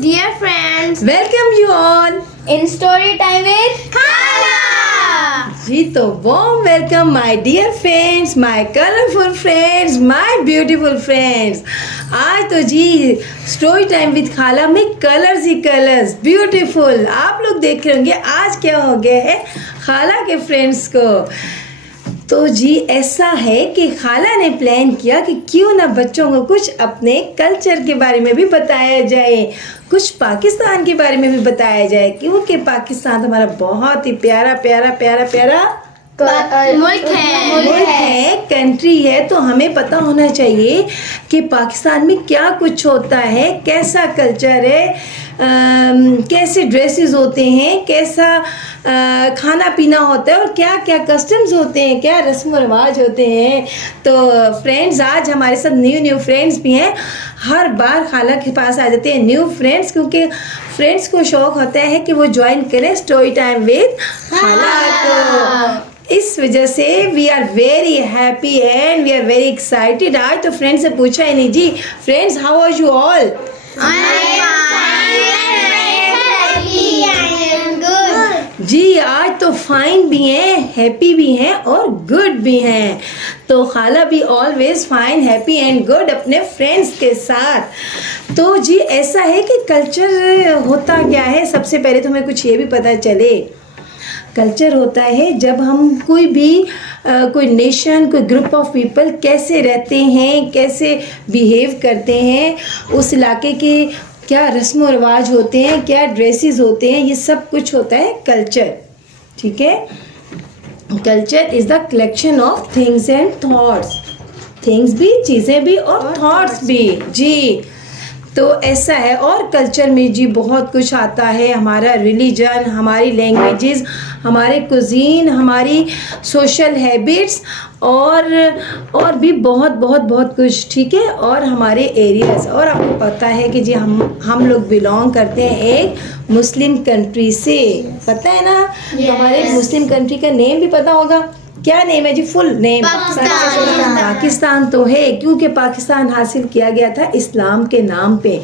Dear friends, welcome you all in story time with Khala. जी तो warm welcome my dear friends, my colorful friends, my beautiful friends। आज तो जी story time with खाला में colours ही colours beautiful. आप लोग देख रहे होंगे आज क्या हो गया है खाला के फ्रेंड्स को। तो जी ऐसा है कि खाला ने प्लान किया कि क्यों ना बच्चों को कुछ अपने कल्चर के बारे में भी बताया जाए, कुछ पाकिस्तान के बारे में भी बताया जाए, क्योंकि पाकिस्तान हमारा बहुत ही प्यारा प्यारा प्यारा प्यारा मुल्क है, कंट्री है। तो हमें पता होना चाहिए कि पाकिस्तान में क्या कुछ होता है, कैसा कल्चर है, कैसे ड्रेसेस होते हैं, कैसा खाना पीना होता है और क्या क्या कस्टम्स होते हैं, क्या रस्म व रिवाज होते हैं। तो फ्रेंड्स आज हमारे साथ न्यू फ्रेंड्स भी हैं। हर बार खाला के पास आ जाते हैं न्यू फ्रेंड्स, क्योंकि फ्रेंड्स को शौक होता है कि वो ज्वाइन करें स्टोरी टाइम विद खाला को। इस वजह से we are very happy and we are very excited. आज तो फ्रेंड्स से पूछा ही नहीं जी, friends how are you all? जी आज तो फाइन भी हैं, हैप्पी भी हैं और गुड भी हैं। तो खाला भी always fine happy and good अपने फ्रेंड्स के साथ। तो जी ऐसा है कि कल्चर होता क्या है, सबसे पहले तो हमें कुछ ये भी पता चले। कल्चर होता है जब हम कोई भी कोई नेशन, कोई ग्रुप ऑफ पीपल कैसे रहते हैं, कैसे बिहेव करते हैं, उस इलाके के क्या रस्म व रिवाज होते हैं, क्या ड्रेसेस होते हैं, ये सब कुछ होता है कल्चर। ठीक है, culture is the collection of things and thoughts. Things भी, चीज़ें भी और थॉट्स भी जी। तो ऐसा है। और कल्चर में जी बहुत कुछ आता है, हमारा रिलीजन, हमारी लैंग्वेजेस, हमारे कुजीन, हमारी सोशल हैबिट्स और भी बहुत बहुत बहुत कुछ। ठीक है, और हमारे एरियाज़। और आपको पता है कि जी हम लोग बिलोंग करते हैं एक मुस्लिम कंट्री से, पता है ना? तो हमारे मुस्लिम कंट्री का नेम भी पता होगा। क्या नेम है जी? फुल नेम पाकिस्तान तो है, क्योंकि पाकिस्तान हासिल किया गया था इस्लाम के नाम पे।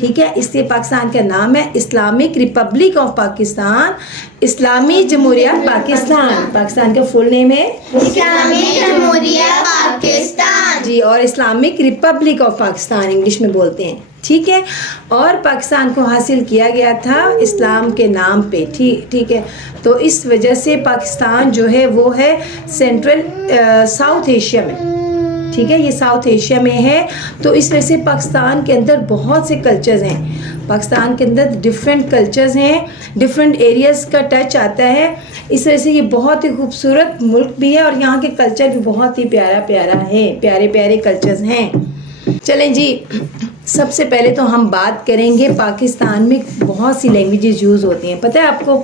ठीक है, इसलिए पाकिस्तान का नाम है इस्लामिक रिपब्लिक ऑफ पाकिस्तान, इस्लामी जमहूरिया पाकिस्तान। पाकिस्तान का फुल नेम है इस्लामिक जमहूरिया पाकिस्तान जी, और Islamic Republic of Pakistan English में बोलते हैं। ठीक है, और पाकिस्तान को हासिल किया गया था इस्लाम के नाम पे। ठीक है, तो इस वजह से पाकिस्तान जो है वो है सेंट्रल साउथ एशिया में। ठीक है, ये साउथ एशिया में है। तो इस वजह से पाकिस्तान के अंदर बहुत से कल्चर्स हैं। पाकिस्तान के अंदर डिफरेंट कल्चर्स हैं, डिफरेंट एरियाज़ का टच आता है। इस वजह से ये बहुत ही खूबसूरत मुल्क भी है और यहाँ के कल्चर भी बहुत ही प्यारा प्यारा है, प्यारे प्यारे कल्चर्स हैं। चलें जी, सबसे पहले तो हम बात करेंगे पाकिस्तान में बहुत सी लैंग्वेजेस यूज़ होती हैं। पता है आपको?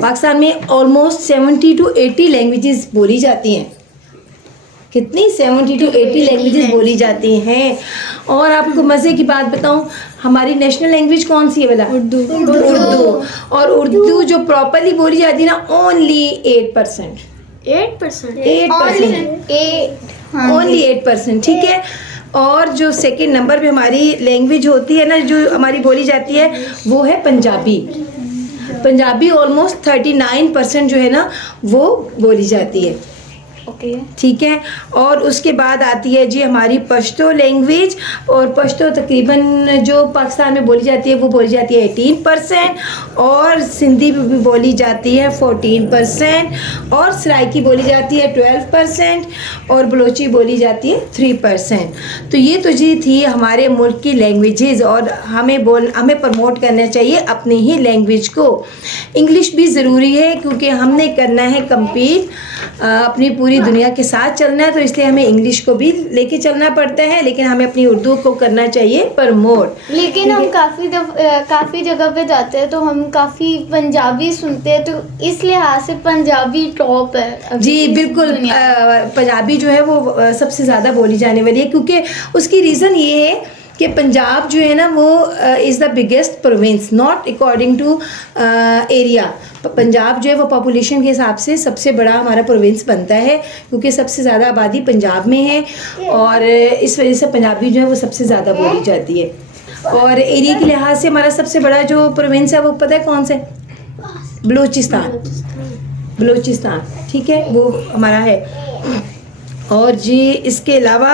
पाकिस्तान में ऑलमोस्ट 70 to 80 लैंग्वेजेस बोली जाती हैं। कितनी? 70 to 80 लैंग्वेजेस बोली जाती हैं। और आपको मज़े की बात बताऊं, हमारी नेशनल लैंग्वेज कौन सी है भला? उर्दू। और उर्दू जो प्रॉपरली बोली जाती है ना, ओनली 8%। 8%। ठीक है, और जो सेकंड नंबर पे हमारी लैंग्वेज होती है ना, जो हमारी बोली जाती है, वो है पंजाबी। पंजाबी ऑलमोस्ट 39% जो है ना वो बोली जाती है। ठीक है, और उसके बाद आती है जी हमारी पश्तो लैंग्वेज। और पश्तो तकरीबन जो पाकिस्तान में बोली जाती है वो बोली जाती है 18%, और सिंधी भी बोली जाती है 14%, और सराइकी बोली जाती है 12%, और बलोची बोली जाती है 3%। तो ये तो जी थी हमारे मुल्क की लैंग्वेजेस। और हमें प्रमोट करना चाहिए अपनी ही लैंग्वेज को। इंग्लिश भी ज़रूरी है, क्योंकि हमने करना है कम्पीट, अपनी पूरी दुनिया के साथ चलना है, तो इसलिए हमें इंग्लिश को भी लेके चलना पड़ता है, लेकिन हमें अपनी उर्दू को करना चाहिए प्रमोट। लेकिन हम काफ़ी जगह पे जाते हैं तो हम काफ़ी पंजाबी सुनते हैं, तो इस लिहाज से पंजाबी टॉप है जी। बिल्कुल, पंजाबी जो है वो सबसे ज़्यादा बोली जाने वाली है, क्योंकि उसकी रीज़न ये है कि पंजाब जो है ना वो is the biggest province, not according to area. Punjab जो है वो पॉपुलेशन के हिसाब से सबसे बड़ा हमारा प्रोविंस बनता है, क्योंकि सबसे ज़्यादा आबादी पंजाब में है, और इस वजह से पंजाबी जो है वो सबसे ज़्यादा बोली जाती है। और एरिया के लिहाज से हमारा सबसे बड़ा जो प्रोविंस है वो पता है कौन से? बलूचिस्तान, ठीक है, वो हमारा है। और जी इसके अलावा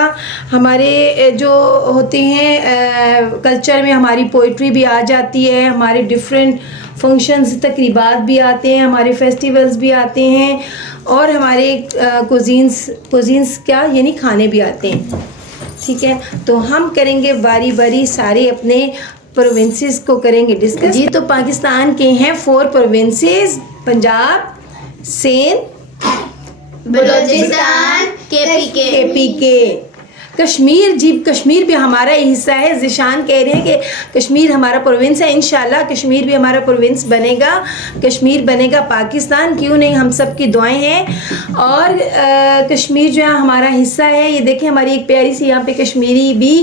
हमारे जो होते हैं कल्चर में हमारी पोइट्री भी आ जाती है, हमारे डिफरेंट फंक्शंस तकरीबात भी आते हैं, हमारे फेस्टिवल्स भी आते हैं, और हमारे कुजीन्स क्या यानी खाने भी आते हैं, ठीक है। तो हम करेंगे बारी बारी सारे अपने प्रोविंसेस को करेंगे डिस्कस। जी तो पाकिस्तान के हैं 4 प्रोविंसेस, पंजाब, सिंध, बलूचिस्तान, केपीके, कश्मीर। जी कश्मीर भी हमारा ही हिस्सा है। जिशान कह रहे हैं कि कश्मीर हमारा प्रोविंस है, इंशाल्लाह कश्मीर भी हमारा प्रोविंस बनेगा, कश्मीर बनेगा पाकिस्तान, क्यों नहीं, हम सब की दुआएं हैं। और कश्मीर जो है हमारा हिस्सा है। ये देखें हमारी एक प्यारी सी यहाँ पे कश्मीरी भी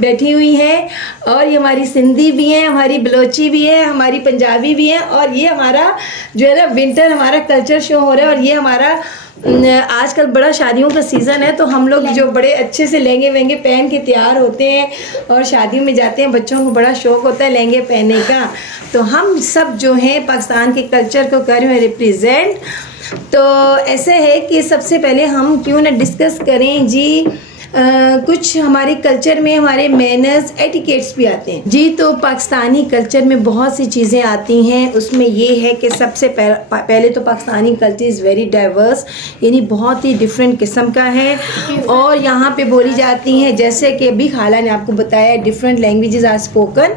बैठी हुई है, और ये हमारी सिंधी भी है, हमारी बलोची भी है, हमारी पंजाबी भी है, और ये हमारा जो है ना विंटर हमारा कल्चर शो हो रहा है। और ये हमारा आजकल बड़ा शादियों का सीज़न है, तो हम लोग जो बड़े अच्छे से लहंगे वहंगे पहन के तैयार होते हैं और शादियों में जाते हैं, बच्चों को बड़ा शौक़ होता है लहंगे पहनने का। तो हम सब जो हैं पाकिस्तान के कल्चर को कर रहे हैं रिप्रेजेंट। तो ऐसे है कि सबसे पहले हम क्यों ना डिस्कस करें जी कुछ हमारे कल्चर में हमारे मैनर्स एटिकेट्स भी आते हैं। जी तो पाकिस्तानी कल्चर में बहुत सी चीज़ें आती हैं, उसमें ये है कि सबसे पहले तो Pakistani culture is very diverse, यानी बहुत ही डिफरेंट किस्म का है। और यहाँ पे बोली जाती हैं, जैसे कि अभी खाला ने आपको बताया, different languages are spoken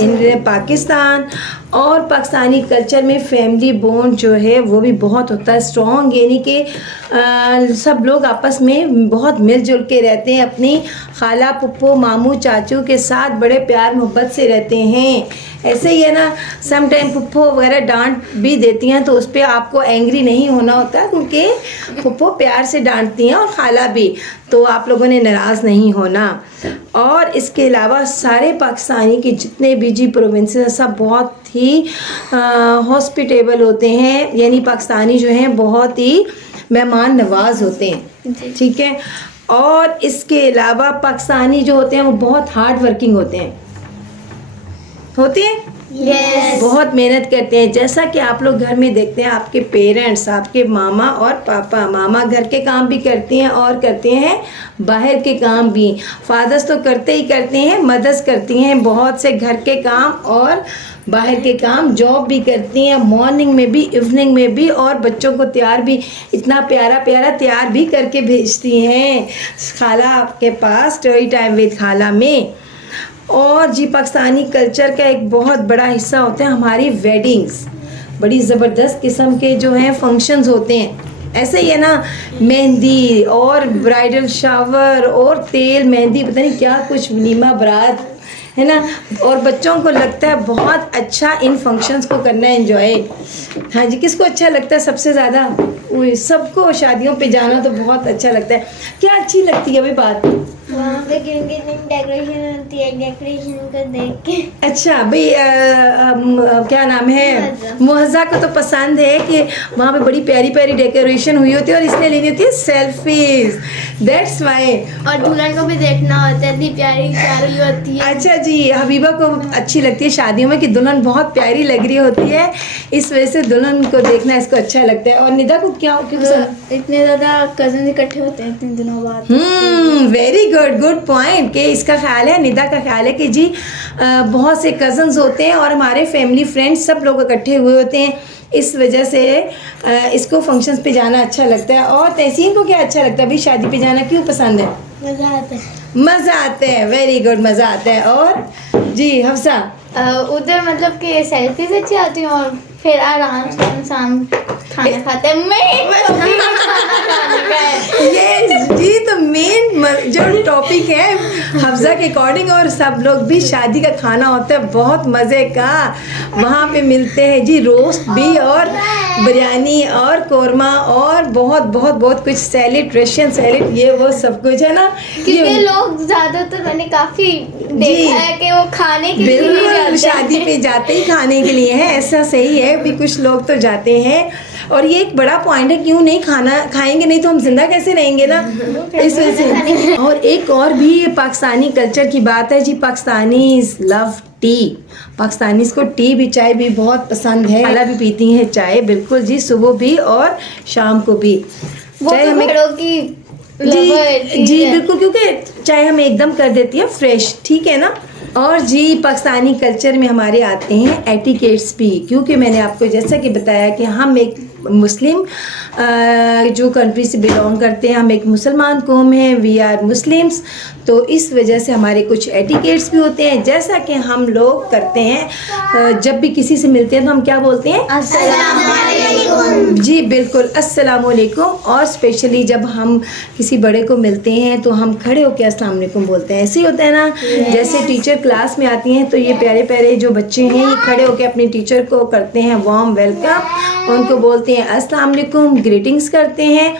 in Pakistan. और पाकिस्तानी कल्चर में फैमिली बॉन्ड जो है वो भी बहुत होता है स्ट्रॉन्ग, यानी कि सब लोग आपस में बहुत मिलजुल के रहते हैं, अपनी खाला पुप्पो मामू चाचू के साथ बड़े प्यार मोहब्बत से रहते हैं। ऐसे ही है ना, सम टाइम पुप्पो वगैरह डांट भी देती हैं, तो उस पर आपको एंग्री नहीं होना होता, क्योंकि पुप्पो प्यार से डांटती हैं और खाला भी, तो आप लोगों ने नाराज़ नहीं होना। और इसके अलावा सारे पाकिस्तानी के जितने भी जी प्रोविंसेस हैं सब बहुत ही हॉस्पिटेबल होते हैं, यानी पाकिस्तानी जो हैं बहुत ही मेहमान नवाज होते हैं, ठीक है। और इसके अलावा पाकिस्तानी जो होते हैं वो बहुत हार्ड वर्किंग होते हैं Yes. बहुत मेहनत करते हैं। जैसा कि आप लोग घर में देखते हैं, आपके पेरेंट्स, आपके मामा और पापा, मामा घर के काम भी करते हैं और करते हैं बाहर के काम भी। फादर्स तो करते ही करते हैं, मदर्स करती हैं बहुत से घर के काम और बाहर के काम, जॉब भी करती हैं, मॉर्निंग में भी इवनिंग में भी, और बच्चों को तैयार भी इतना प्यारा प्यारा तैयार भी करके भेजती हैं खाला के पास, स्टोरी टाइम विद खाला में। और जी पाकिस्तानी कल्चर का एक बहुत बड़ा हिस्सा होता है हमारी वेडिंग्स, बड़ी ज़बरदस्त किस्म के जो हैं फंक्शंस होते हैं। ऐसे ही है ना, मेहंदी और ब्राइडल शावर और तेल मेहंदी, पता नहीं क्या कुछ, वलीमा बारात, है ना। और बच्चों को लगता है बहुत अच्छा इन फंक्शंस को करना, एंजॉय। हाँ जी, किसको अच्छा लगता है सबसे ज़्यादा? सबको शादियों पे जाना तो बहुत अच्छा लगता है। क्या अच्छी लगती है अभी बात? वहाँ पे डेकोरेशन होती है, डेकोरेशन को देख के। अच्छा भाई, क्या नाम है, मुहज़्ज़ा को तो पसंद है कि वहाँ पे बड़ी प्यारी प्यारी डेकोरेशन हुई होती है और इसलिए लेनी होती है सेल्फीज, दैट्स वाई। और दुल्हन को भी देखना होता है, इतनी प्यारी प्यारी होती है। अच्छा जी, हबीबा को अच्छी लगती है शादियों में कि दुल्हन बहुत प्यारी लग रही होती है, इस वजह से दुल्हन को देखना इसको अच्छा लगता है। और निदा को क्या पसंद? इतने ज़्यादा कज़न इकट्ठे होते हैं इतने दिनों बाद। Very good point. कि इसका ख्याल है, निदा का ख्याल है कि जी बहुत से कज़न्स होते हैं और हमारे फैमिली फ्रेंड्स सब लोग इकट्ठे हुए होते हैं, इस वजह से इसको फंक्शंस पे जाना अच्छा लगता है। और तहसीन को क्या अच्छा लगता है अभी शादी पे जाना, क्यों पसंद है? मज़ा आता है। मज़ा आता है, वेरी गुड, मज़ा आता है। और जी हफ्सा? उधर मतलब कि सेल्फीज अच्छी आती हैं और फिर आराम से इंसान खाना खाता है। यस जी, तो मेन जो टॉपिक है हफ्जा के अकॉर्डिंग, और सब लोग भी शादी का खाना होता है बहुत मज़े का, वहाँ पे मिलते हैं जी रोस्ट भी और बिरयानी और कोरमा और बहुत बहुत बहुत कुछ, सैलेड, रशियन सैलेड, ये वो सब कुछ है ना। क्योंकि लोग ज़्यादातर मैंने काफ़ी देखा है कि वो खाने के लिए बिल्कुल शादी पे जाते ही खाने के लिए है, ऐसा सही है भी, कुछ लोग तो जाते हैं और ये एक बड़ा पॉइंट है, क्यों नहीं खाएंगे नहीं तो हम जिंदा कैसे रहेंगे ना, इस वजह से। और एक और भी पाकिस्तानी कल्चर की बात है जी, पाकिस्तानीज लव टी। पाकिस्तानीज को टी भी, चाय भी बहुत पसंद है। खाला भी पीती हैं चाय, बिल्कुल जी, सुबह भी और शाम को भी। वो चाय तो हमें घरों की जी बिल्कुल, क्योंकि चाय हमें एकदम कर देती है फ्रेश, ठीक है ना। और जी पाकिस्तानी कल्चर में हमारे आते हैं एटिकेट्स भी, क्योंकि मैंने आपको जैसा कि बताया कि हम एक मुस्लिम जो कंट्री से बिलोंग करते हैं, हम एक मुसलमान कौम हैं, वी आर मुस्लिम्स, तो इस वजह से हमारे कुछ एटिकेट्स भी होते हैं। जैसा कि हम लोग करते हैं जब भी किसी से मिलते हैं तो हम क्या बोलते हैं, अस्सलाम वालेकुम। जी बिल्कुल, अस्सलाम वालेकुम। और स्पेशली जब हम किसी बड़े को मिलते हैं तो हम खड़े होकर अस्सलाम वालेकुम बोलते हैं। ऐसे ही होता है ना, जैसे टीचर क्लास में आती हैं तो ये प्यारे प्यारे जो बच्चे हैं ये खड़े होकर अपने टीचर को करते हैं वार्म वेलकम, उनको बोलते हैं अस्सलाम वालेकुम, ग्रीटिंग्स करते हैं।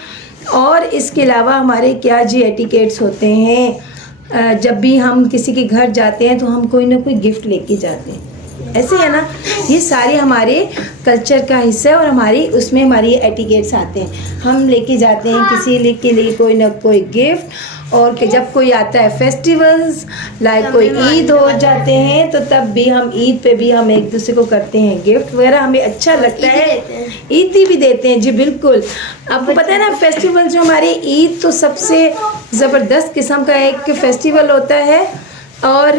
और इसके अलावा हमारे क्या जी एटिकेट्स होते हैं, जब भी हम किसी के घर जाते हैं तो हम कोई ना कोई गिफ्ट लेके जाते हैं, ऐसे है ना। ये सारे हमारे कल्चर का हिस्सा है और हमारी उसमें हमारी एटिकेट्स आते हैं। हम लेके जाते हैं किसी के लिए कोई ना कोई गिफ्ट, और कि जब कोई आता है फेस्टिवल्स लाइक कोई ईद हो जाते हैं तो तब भी हम ईद पे भी हम एक दूसरे को करते हैं गिफ्ट वगैरह, हमें अच्छा लगता है। ईदी भी देते हैं जी बिल्कुल। आपको पता है ना, फेस्टिवल जो हमारे ईद तो सबसे ज़बरदस्त किस्म का एक फेस्टिवल होता है, और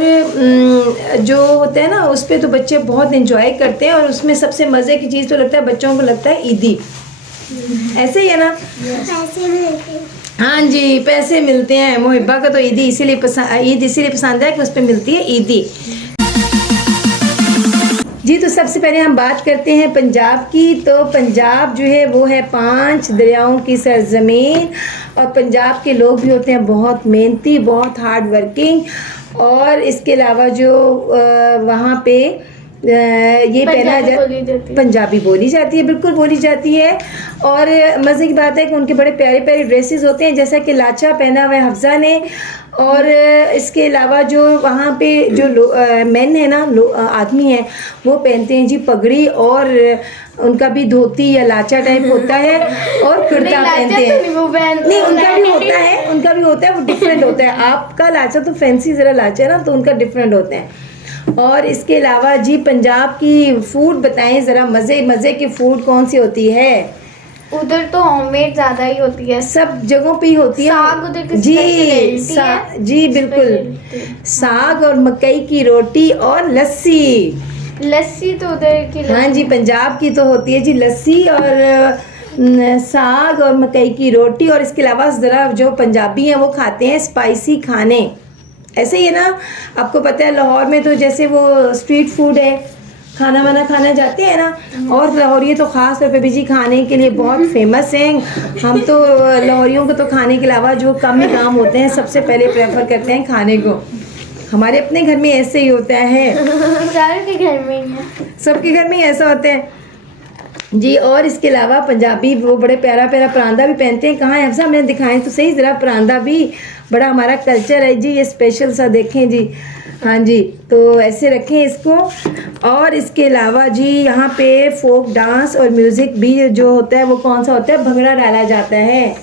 जो होता है ना उस पर तो बच्चे बहुत एंजॉय करते हैं, और उसमें सबसे मज़े की चीज़ तो लगता है बच्चों को लगता है ईदी, ऐसे ही है ना। हाँ जी, पैसे मिलते हैं। मुहिब्बा का तो ईद इसीलिए पसंद है कि उस पर मिलती है ईदी जी। तो सबसे पहले हम बात करते हैं पंजाब की। तो पंजाब जो है वो है 5 दरियाओं की सरजमीन, और पंजाब के लोग भी होते हैं बहुत मेहनती, बहुत हार्ड वर्किंग। और इसके अलावा जो वहाँ पे ये पंजाबी बोली जाती है, बिल्कुल बोली जाती है। और मज़े की बात है कि उनके बड़े प्यारे प्यारे ड्रेसेस होते हैं, जैसा कि लाचा पहना हुआ है हफ्जा ने। और इसके अलावा जो वहाँ पे जो मेन है ना, आदमी है, वो पहनते हैं जी पगड़ी, और उनका भी धोती या लाचा टाइप होता है और कुर्ता पहनते हैं। नहीं, उनका भी होता है, वो डिफरेंट होता है। आपका लाचा तो फैंसी ज़रा लाचा है ना, तो उनका डिफरेंट होता है। और इसके अलावा जी पंजाब की फूड बताएं ज़रा, मज़े की फूड कौन सी होती है? उधर तो होममेड ज्यादा ही होती है, सब जगहों पे ही होती है। साग उधर की जी बिल्कुल, साग और मकई की रोटी और लस्सी तो उधर की। हाँ जी, पंजाब की तो होती है जी लस्सी और साग और मकई की रोटी। और इसके अलावा ज़रा जो पंजाबी हैं वो खाते हैं स्पाइसी खाने, ऐसे ही है ना। आपको पता है लाहौर में तो जैसे वो स्ट्रीट फूड है, खाना वाना खाना जाते हैं ना, और लाहौरी तो ख़ास तौर पे भी जी खाने के लिए बहुत फेमस हैं। हम तो लाहौरियों को तो खाने के अलावा जो कम ही काम होते हैं सबसे पहले प्रेफर करते हैं खाने को। हमारे अपने घर में ऐसे ही होता है, सबके घर में ही है, सबके घर में ही ऐसा होता है जी। और इसके अलावा पंजाबी वो बड़े प्यारा प्यारा परांदा भी पहनते हैं। कहाँ है अफसा, मैंने दिखाएं तो सही ज़रा। परांदा भी बड़ा हमारा कल्चर है जी, ये स्पेशल सा देखें जी। हाँ जी, तो ऐसे रखें इसको। और इसके अलावा जी यहाँ पे फोक डांस और म्यूज़िक भी जो होता है वो कौन सा होता है, भंगड़ा डाला जाता है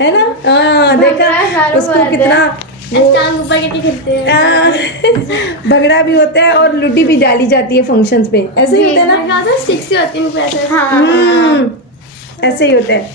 ना। हाँ देखा उसको कितना भंगड़ा भी होता है, और लुड्डी भी डाली जाती है फंक्शंस पे, ऐसे ही होता है ना। ऐसे ही होता है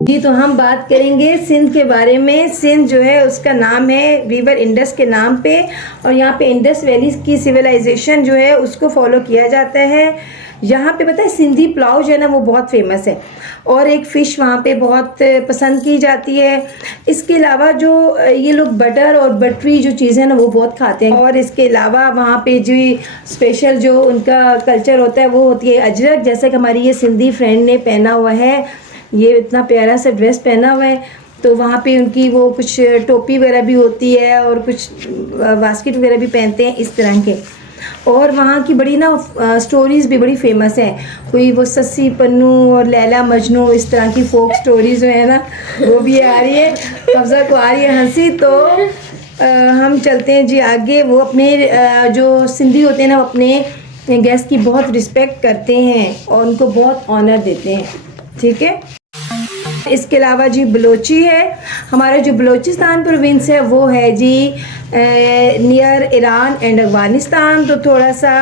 जी। तो हम बात करेंगे सिंध के बारे में। सिंध जो है उसका नाम है रिवर इंडस के नाम पे, और यहाँ पे इंडस वैली की सिविलाइजेशन जो है उसको फॉलो किया जाता है। यहाँ पे पता है सिंधी पुलाव जो है ना वो बहुत फेमस है, और एक फ़िश वहाँ पे बहुत पसंद की जाती है। इसके अलावा जो ये लोग बटर और बटरी जो चीज़ें हैं ना वो बहुत खाते हैं। और इसके अलावा वहाँ पे जो स्पेशल जो उनका कल्चर होता है वो होती है अजरक, जैसे कि हमारी ये सिंधी फ्रेंड ने पहना हुआ है, ये इतना प्यारा सा ड्रेस पहना हुआ है। तो वहाँ पे उनकी वो कुछ टोपी वगैरह भी होती है, और कुछ बास्केट वगैरह भी पहनते हैं इस तरह के। और वहाँ की बड़ी ना स्टोरीज़ भी बड़ी फेमस हैं, कोई वो सस्सी पन्नू और लैला मजनू, इस तरह की फोक स्टोरीज जो है ना वो भी आ रही है, हफ्जा को आ रही है हंसी। तो हम चलते हैं जी आगे। वो अपने जो सिंधी होते हैं ना वो अपने गेस्ट की बहुत रिस्पेक्ट करते हैं और उनको बहुत ऑनर देते हैं, ठीक है। इसके अलावा जी बलोची है, हमारा जो बलोचिस्तान प्रोविंस है वो है जी नियर ईरान एंड अफगानिस्तान। तो थोड़ा सा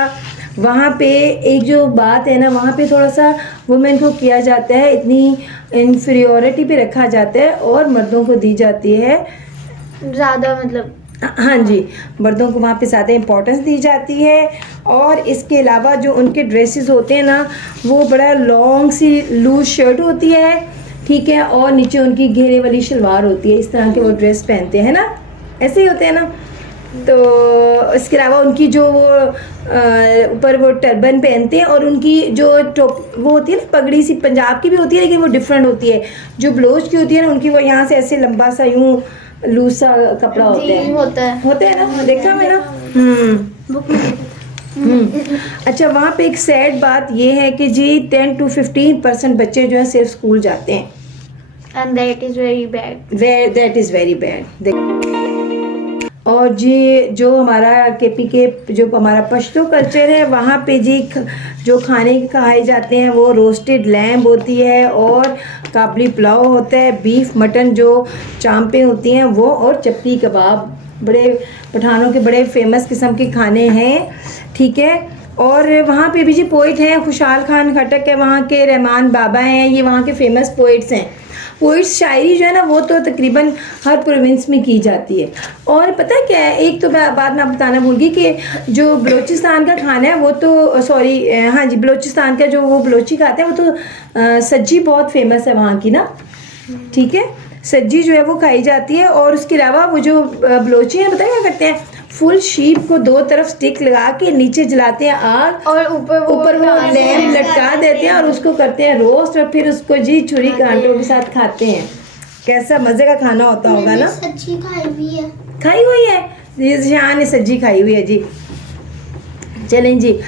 वहाँ पे एक जो बात है ना, वहाँ पे थोड़ा सा वुमेन को किया जाता है, इतनी इन्फीरियोरिटी पे रखा जाता है और मर्दों को दी जाती है ज़्यादा, मतलब हाँ जी, मर्दों को वहाँ पे ज़्यादा इम्पोर्टेंस दी जाती है। और इसके अलावा जो उनके ड्रेसेस होते हैं ना, वो बड़ा लॉन्ग सी लूज शर्ट होती है, ठीक है, और नीचे उनकी घेरे वाली शलवार होती है। इस तरह के वो ड्रेस पहनते हैं ना, ऐसे ही होते हैं ना। तो इसके अलावा उनकी जो वो ऊपर वो टर्बन पहनते हैं और उनकी जो टोप वो होती है ना, पगड़ी सी पंजाब की भी होती है लेकिन वो डिफरेंट होती है। जो बलोच की होती है ना, उनकी वो यहाँ से ऐसे लंबा सा यूं लूज सा कपड़ा होता है ना, देखा मैं ना। अच्छा, वहाँ पे एक सैड बात ये है कि जी 10 to 15% बच्चे जो है सिर्फ स्कूल जाते हैं, and that is very bad. That is very bad. और जी जो हमारा केपी के जो हमारा पश्तो कल्चर है, वहाँ पे जी जो खाने खाए जाते हैं वो रोस्टेड लैम्ब होती है और काबली पुलाव होता है, बीफ मटन जो चांपें होती हैं वो, और चपटी कबाब, बड़े पठानों के बड़े फेमस किस्म के खाने हैं, ठीक है। और वहाँ पे भी जी पोइट हैं, खुशहाल खान खटक है वहाँ के, रहमान बाबा हैं, ये वहाँ के फेमस पोइट्स हैं। पोइट्स शायरी जो है ना वो तो तकरीबन हर प्रोविंस में की जाती है। और पता है क्या है, एक तो बात मैं बताना भूल गई कि जो बलूचिस्तान का खाना है वो तो हाँ जी, बलूचिस्तान का जो वो बलोची खाते हैं वो तो सज्जी बहुत फेमस है वहाँ की ना, ठीक है। सज्जी जो है वो खाई जाती है। और उसके अलावा वो जो बलोची हैं, पता है क्या करते हैं, फुल शीप को दो तरफ स्टिक लगा के नीचे जलाते हैं आग और ऊपर वो लैम्प लटका देते हैं और उसको करते हैं रोस्ट और फिर उसको जी छुरी कांटों के साथ खाते हैं। कैसा मजे का खाना होता होगा ना। सच्ची खाई हुई है, ये शान ने सज्जी खाई हुई है जी। चलें जी,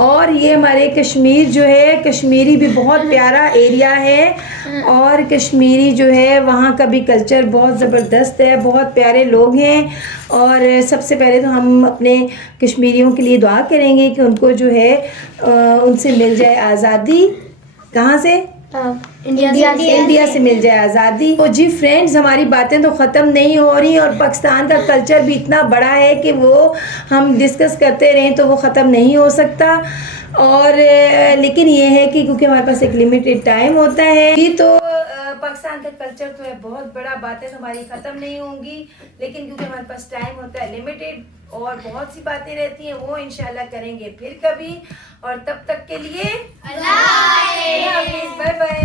और ये हमारे कश्मीर जो है, कश्मीरी भी बहुत प्यारा एरिया है और कश्मीरी जो है वहाँ का भी कल्चर बहुत ज़बरदस्त है, बहुत प्यारे लोग हैं। और सबसे पहले तो हम अपने कश्मीरियों के लिए दुआ करेंगे कि उनको जो है उनसे मिल जाए आज़ादी। कहाँ से? इंडिया से मिल जाए आज़ादी। तो जी फ्रेंड्स, हमारी बातें तो ख़त्म नहीं हो रही और पाकिस्तान का कल्चर भी इतना बड़ा है कि वो हम डिस्कस करते रहें तो वो ख़त्म नहीं हो सकता। और लेकिन ये है कि क्योंकि हमारे पास एक लिमिटेड टाइम होता है जी, तो पाकिस्तान का कल्चर तो है बहुत बड़ा, बातें तो हमारी ख़त्म नहीं होंगी, लेकिन क्योंकि हमारे पास टाइम होता है लिमिटेड और बहुत सी बातें रहती हैं, वो इंशाल्लाह करेंगे फिर कभी। और तब तक के लिए अल्लाह हाफ़िज़, बाय बाय।